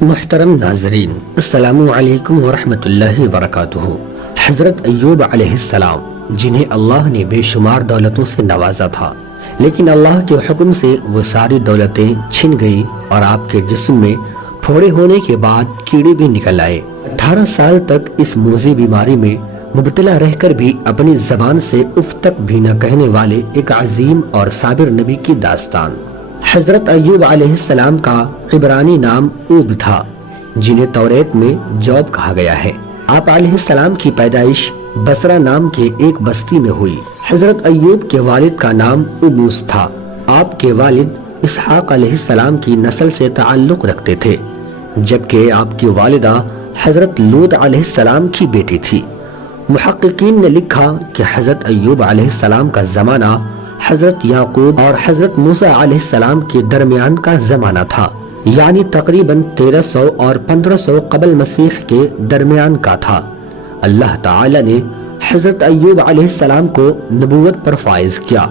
محترم ناظرین، السلام علیکم ورحمۃ اللہ وبرکاتہ۔ حضرت ایوب علیہ السلام جنہیں اللہ نے بے شمار دولتوں سے نوازا تھا، لیکن اللہ کے حکم سے وہ ساری دولتیں چھن گئی اور آپ کے جسم میں پھوڑے ہونے کے بعد کیڑے بھی نکل آئے۔ 18 سال تک اس موذی بیماری میں مبتلا رہ کر بھی اپنی زبان سے اف تک بھی نہ کہنے والے ایک عظیم اور صابر نبی کی داستان۔ حضرت ایوب علیہ السلام کا عبرانی نام اوب تھا، جنہیں توریت میں جوب کہا گیا ہے۔ آپ علیہ السلام کی پیدائش بصرہ نام کے ایک بستی میں ہوئی۔ حضرت ایوب کے والد کا نام اموس تھا۔ آپ کے والد اسحاق علیہ السلام کی نسل سے تعلق رکھتے تھے، جبکہ آپ کی والدہ حضرت لوط علیہ السلام کی بیٹی تھی۔ محققین نے لکھا کہ حضرت ایوب علیہ السلام کا زمانہ حضرت یعقوب اور حضرت موسیٰ علیہ السلام کے درمیان کا زمانہ تھا، یعنی تقریباً 1300 اور 1500 قبل مسیح کے درمیان کا تھا۔ اللہ تعالی نے حضرت ایوب علیہ السلام کو نبوت پر فائز کیا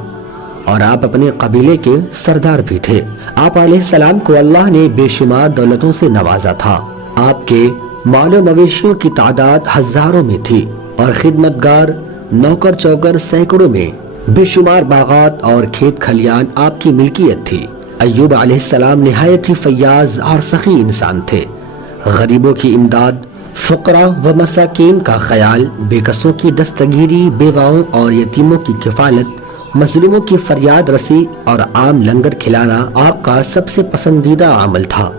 اور آپ اپنے قبیلے کے سردار بھی تھے۔ آپ علیہ السلام کو اللہ نے بے شمار دولتوں سے نوازا تھا۔ آپ کے مال و مویشیوں کی تعداد ہزاروں میں تھی اور خدمتگار نوکر چوکر سینکڑوں میں۔ بے شمار باغات اور کھیت کھلیان آپ کی ملکیت تھی۔ ایوب علیہ السلام نہایت ہی فیاض اور سخی انسان تھے۔ غریبوں کی امداد، فقراء و مساکین کا خیال، بے کسوں کی دستگیری، بیواؤں اور یتیموں کی کفالت، مظلوموں کی فریاد رسی اور عام لنگر کھلانا آپ کا سب سے پسندیدہ عمل تھا۔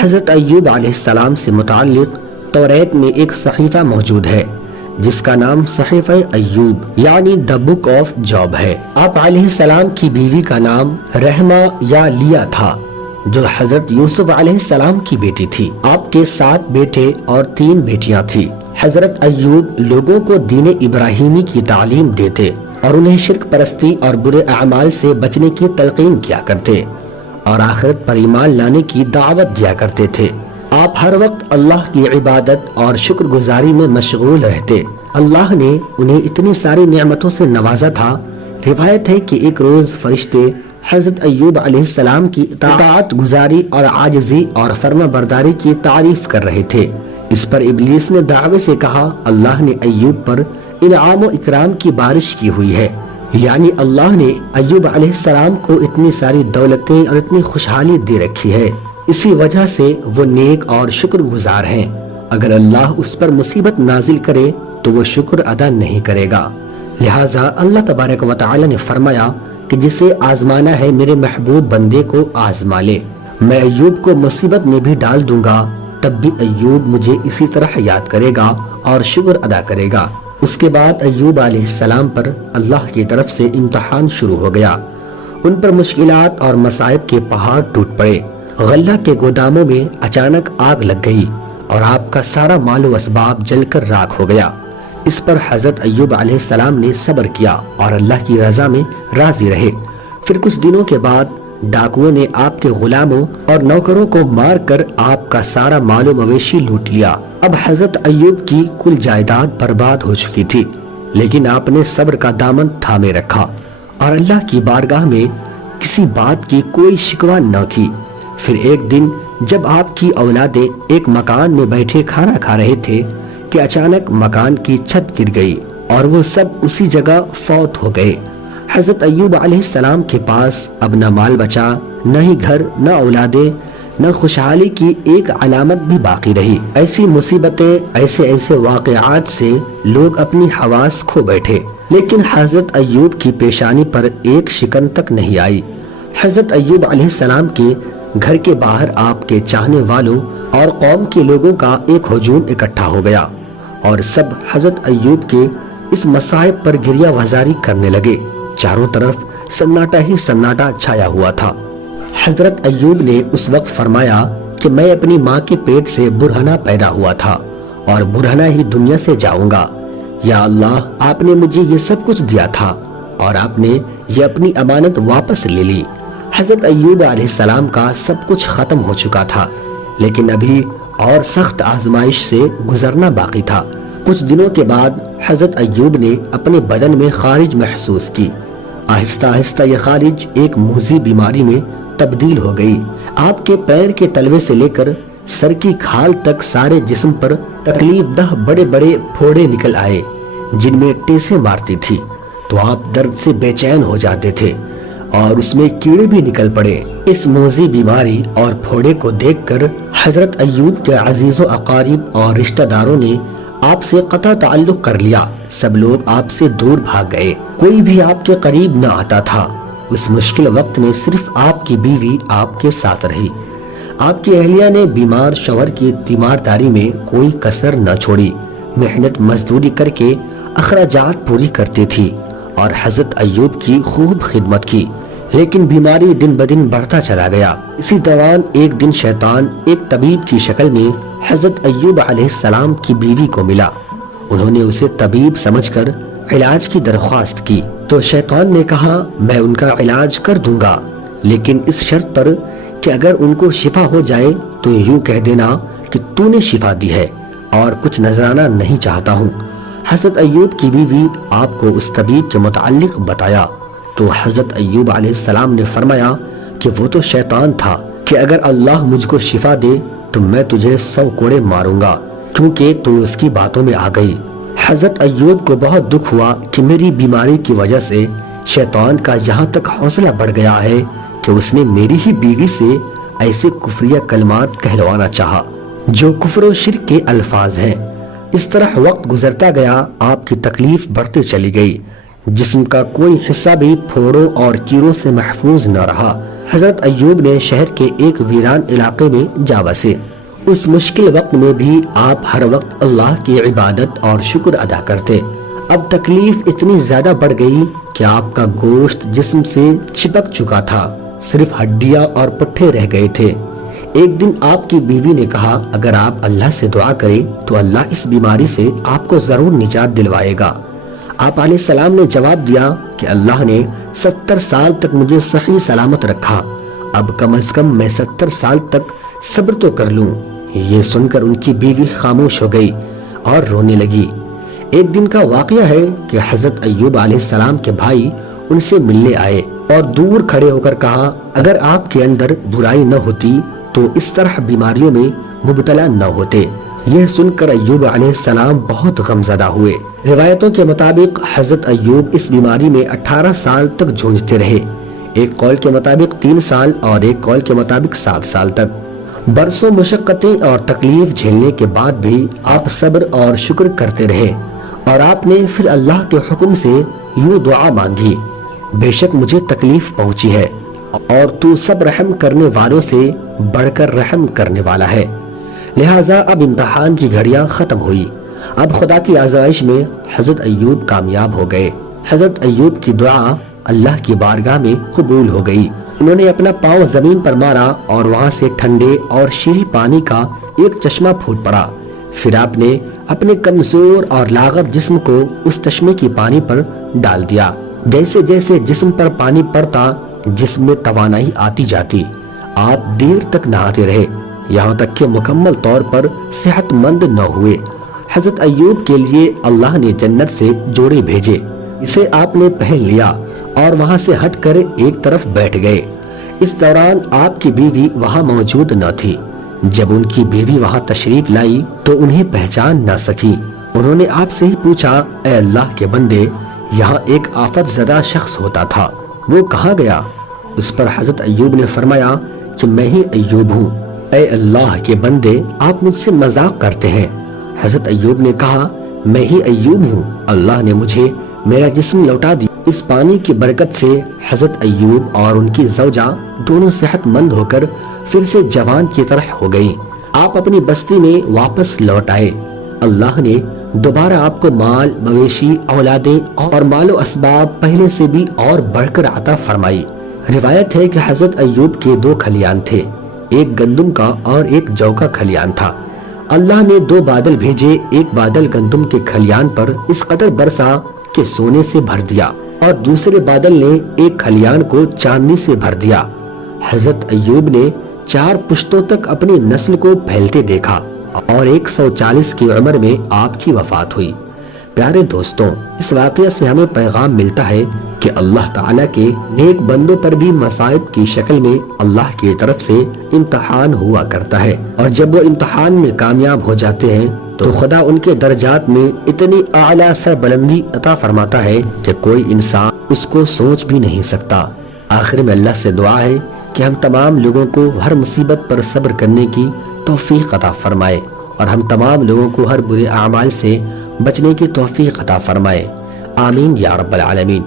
حضرت ایوب علیہ السلام سے متعلق توریت میں ایک صحیفہ موجود ہے جس کا نام صحیفہ ایوب یعنی دا بک آف جاب ہے۔ آپ علیہ السلام کی بیوی کا نام رحمہ یا لیا تھا، جو حضرت یوسف علیہ السلام کی بیٹی تھی۔ آپ کے 7 بیٹے اور 3 بیٹیاں تھی۔ حضرت ایوب لوگوں کو دین ابراہیمی کی تعلیم دیتے اور انہیں شرک پرستی اور برے اعمال سے بچنے کی تلقین کیا کرتے اور آخرت پر ایمان لانے کی دعوت دیا کرتے تھے۔ آپ ہر وقت اللہ کی عبادت اور شکر گزاری میں مشغول رہتے۔ اللہ نے انہیں اتنی ساری نعمتوں سے نوازا تھا۔ روایت ہے کہ ایک روز فرشتے حضرت ایوب علیہ السلام کی اطاعت گزاری اور عاجزی اور فرما برداری کی تعریف کر رہے تھے۔ اس پر ابلیس نے دعوے سے کہا، اللہ نے ایوب پر انعام و اکرام کی بارش کی ہوئی ہے، یعنی اللہ نے ایوب علیہ السلام کو اتنی ساری دولتیں اور اتنی خوشحالی دے رکھی ہے، اسی وجہ سے وہ نیک اور شکر گزار ہیں۔ اگر اللہ اس پر مصیبت نازل کرے تو وہ شکر ادا نہیں کرے گا۔ لہٰذا اللہ تبارک و تعالی نے فرمایا کہ جسے آزمانا ہے میرے محبوب بندے کو آزما لے، میں ایوب کو مصیبت میں بھی ڈال دوں گا، تب بھی ایوب مجھے اسی طرح یاد کرے گا اور شکر ادا کرے گا۔ اس کے بعد ایوب علیہ السلام پر اللہ کی طرف سے امتحان شروع ہو گیا۔ ان پر مشکلات اور مصائب کے پہاڑ ٹوٹ پڑے۔ غلہ کے گوداموں میں اچانک آگ لگ گئی اور آپ کا سارا مال و اسباب جل کر راکھ ہو گیا۔ اس پر حضرت ایوب علیہ السلام نے صبر کیا اور اللہ کی رضا میں راضی رہے۔ پھر کچھ دنوں کے بعد ڈاکوؤں نے آپ کے غلاموں اور نوکروں کو مار کر آپ کا سارا مال و مویشی لوٹ لیا۔ اب حضرت ایوب کی کل جائیداد برباد ہو چکی تھی، لیکن آپ نے صبر کا دامن تھامے رکھا اور اللہ کی بارگاہ میں کسی بات کی کوئی شکوہ نہ کی۔ پھر ایک دن جب آپ کی اولادیں ایک مکان میں بیٹھے کھانا کھا رہے تھے کہ اچانک مکان کی چھت گر گئی اور وہ سب اسی جگہ فوت ہو گئے۔ حضرت ایوب علیہ السلام کے پاس اب نہ مال بچا، نہ ہی گھر، نہ اولادیں، نہ خوشحالی کی ایک علامت بھی باقی رہی۔ ایسی مصیبتیں، ایسے واقعات سے لوگ اپنی حواس کھو بیٹھے، لیکن حضرت ایوب کی پیشانی پر ایک شکن تک نہیں آئی۔ حضرت ایوب علیہ السلام کے گھر کے باہر آپ کے چاہنے والوں اور قوم کے لوگوں کا ایک ہجوم اکٹھا ہو گیا اور سب حضرت ایوب کے اس مصائب پر گریہ وزاری کرنے لگے۔ چاروں طرف سناٹا ہی سناٹا چھایا ہوا تھا۔ حضرت ایوب نے اس وقت فرمایا کہ میں اپنی ماں کے پیٹ سے برہنہ پیدا ہوا تھا اور برہنہ ہی دنیا سے جاؤں گا۔ یا اللہ، آپ نے مجھے یہ سب کچھ دیا تھا اور آپ نے یہ اپنی امانت واپس لے لی۔ حضرت ایوب علیہ السلام کا سب کچھ ختم ہو چکا تھا، لیکن ابھی اور سخت آزمائش سے گزرنا باقی تھا۔ کچھ دنوں کے بعد حضرت ایوب نے اپنے بدن میں خارج محسوس کی۔ آہستہ آہستہ یہ خارج ایک موذی بیماری میں تبدیل ہو گئی۔ آپ کے پیر کے تلوے سے لے کر سر کی کھال تک سارے جسم پر تکلیف دہ بڑے بڑے پھوڑے نکل آئے جن میں ٹیسے مارتی تھی تو آپ درد سے بے چین ہو جاتے تھے اور اس میں کیڑے بھی نکل پڑے۔ اس موذی بیماری اور پھوڑے کو دیکھ کر حضرت ایوب کے عزیز و اقارب اور رشتہ داروں نے آپ سے قطع تعلق کر لیا۔ سب لوگ آپ سے دور بھاگ گئے، کوئی بھی آپ کے قریب نہ آتا تھا۔ اس مشکل وقت میں صرف آپ کی بیوی آپ کے ساتھ رہی۔ آپ کی اہلیہ نے بیمار شوہر کی تیمارداری میں کوئی کسر نہ چھوڑی، محنت مزدوری کر کے اخراجات پوری کرتی تھی اور حضرت ایوب کی خوب خدمت کی، لیکن بیماری دن بدن بڑھتا چلا گیا۔ اسی دوران ایک دن شیطان ایک طبیب کی شکل میں حضرت ایوب علیہ السلام کی بیوی کو ملا۔ انہوں نے اسے طبیب سمجھ کر علاج کی درخواست کی تو شیطان نے کہا، میں ان کا علاج کر دوں گا، لیکن اس شرط پر کہ اگر ان کو شفا ہو جائے تو یوں کہہ دینا کہ تو نے شفا دی ہے اور کچھ نذرانہ نہیں چاہتا ہوں۔ حضرت ایوب کی بیوی آپ کو اس طبیب کے متعلق بتایا تو حضرت ایوب علیہ السلام نے فرمایا کہ وہ تو شیطان تھا کہ اگر اللہ مجھ کو شفا دے تو میں تجھے 100 کوڑے ماروں گا، کیونکہ تو اس کی باتوں میں آ گئی۔ حضرت ایوب کو بہت دکھ ہوا کہ میری بیماری کی وجہ سے شیطان کا یہاں تک حوصلہ بڑھ گیا ہے کہ اس نے میری ہی بیوی سے ایسے کفریہ کلمات کہلوانا چاہا جو کفر و شرک کے الفاظ ہیں۔ اس طرح وقت گزرتا گیا، آپ کی تکلیف بڑھتی چلی گئی، جسم کا کوئی حصہ بھی پھوڑوں اور کیڑوں سے محفوظ نہ رہا۔ حضرت ایوب نے شہر کے ایک ویران علاقے میں جا بسے۔ اس مشکل وقت میں بھی آپ ہر وقت اللہ کی عبادت اور شکر ادا کرتے۔ اب تکلیف اتنی زیادہ بڑھ گئی کہ آپ کا گوشت جسم سے چپک چکا تھا، صرف ہڈیاں اور پٹھے رہ گئے تھے۔ ایک دن آپ کی بیوی نے کہا، اگر آپ اللہ سے دعا کریں تو اللہ اس بیماری سے آپ کو ضرور نجات دلوائے گا۔ آپ علیہ السلام نے جواب دیا کہ اللہ نے 70 سال تک مجھے صحیح سلامت رکھا، اب کم از کم میں 70 سال تک صبر تو کر لوں۔ یہ سن کر ان کی بیوی خاموش ہو گئی اور رونے لگی۔ ایک دن کا واقعہ ہے کہ حضرت ایوب علیہ السلام کے بھائی ان سے ملنے آئے اور دور کھڑے ہو کر کہا، اگر آپ کے اندر برائی نہ ہوتی تو اس طرح بیماریوں میں مبتلا نہ ہوتے۔ یہ سن کر ایوب علیہ السلام بہت غمزدہ ہوئے۔ روایتوں کے مطابق حضرت ایوب اس بیماری میں 18 سال تک جھونجتے رہے، ایک قول کے مطابق 3 سال اور ایک قول کے مطابق 7 سال تک۔ برسوں مشقتیں اور تکلیف جھیلنے کے بعد بھی آپ صبر اور شکر کرتے رہے اور آپ نے پھر اللہ کے حکم سے یوں دعا مانگی، بے شک مجھے تکلیف پہنچی ہے اور تو سب رحم کرنے والوں سے بڑھ کر رحم کرنے والا ہے، لہٰذا اب امتحان کی گھڑیاں ختم ہوئی۔ اب خدا کی آزمائش میں حضرت ایوب کامیاب ہو گئے۔ حضرت ایوب کی دعا اللہ کی بارگاہ میں قبول ہو گئی۔ انہوں نے اپنا پاؤں زمین پر مارا اور وہاں سے ٹھنڈے اور شیریں پانی کا ایک چشمہ پھوٹ پڑا۔ پھر آپ نے اپنے کمزور اور لاغر جسم کو اس چشمے کی پانی پر ڈال دیا۔ جیسے جیسے جسم پر پانی پڑتا جسم میں توانائی آتی جاتی۔ آپ دیر تک نہاتے رہے، یہاں تک کہ مکمل طور پر صحت مند نہ ہوئے۔ حضرت ایوب کے لیے اللہ نے جنت سے جوڑے بھیجے، اسے آپ نے پہن لیا اور وہاں سے ہٹ کر ایک طرف بیٹھ گئے۔ اس دوران آپ کی بیوی وہاں موجود نہ تھی۔ جب ان کی بیوی وہاں تشریف لائی تو انہیں پہچان نہ سکی۔ انہوں نے آپ سے ہی پوچھا، اے اللہ کے بندے، یہاں ایک آفت زدہ شخص ہوتا تھا، وہ کہاں گیا؟ اس پر حضرت ایوب نے فرمایا کہ میں ہی ایوب ہوں۔ اے اللہ کے بندے، آپ مجھ سے مذاق کرتے ہیں۔ حضرت ایوب نے کہا، میں ہی ایوب ہوں، اللہ نے مجھے میرا جسم لوٹا دیا۔ اس پانی کی برکت سے حضرت ایوب اور ان کی زوجہ دونوں صحت مند ہو کر پھر سے جوان کی طرح ہو گئیں۔ آپ اپنی بستی میں واپس لوٹ آئے۔ اللہ نے دوبارہ آپ کو مال، مویشی، اولادیں اور مال و اسباب پہلے سے بھی اور بڑھ کر عطا فرمائی۔ روایت ہے کہ حضرت ایوب کے 2 کھلیان تھے، ایک گندم کا اور ایک جو کا کھلیان تھا۔ اللہ نے 2 بادل بھیجے، ایک بادل گندم کے کھلیان پر اس قدر برسا کہ سونے سے بھر دیا اور دوسرے بادل نے ایک کھلیان کو چاندی سے بھر دیا۔ حضرت ایوب نے 4 پشتوں تک اپنی نسل کو پھیلتے دیکھا اور 140 کی عمر میں آپ کی وفات ہوئی۔ پیارے دوستوں، اس واقعہ سے ہمیں پیغام ملتا ہے کہ اللہ تعالیٰ کے نیک بندوں پر بھی مصائب کی شکل میں اللہ کی طرف سے امتحان ہوا کرتا ہے، اور جب وہ امتحان میں کامیاب ہو جاتے ہیں تو خدا ان کے درجات میں اتنی اعلیٰ سربلندی عطا فرماتا ہے کہ کوئی انسان اس کو سوچ بھی نہیں سکتا۔ آخر میں اللہ سے دعا ہے کہ ہم تمام لوگوں کو ہر مصیبت پر صبر کرنے کی توفیق عطا فرمائے، اور ہم تمام لوگوں کو ہر برے اعمال سے بچنے کی توفیق عطا فرمائے۔ آمین یا رب العالمین۔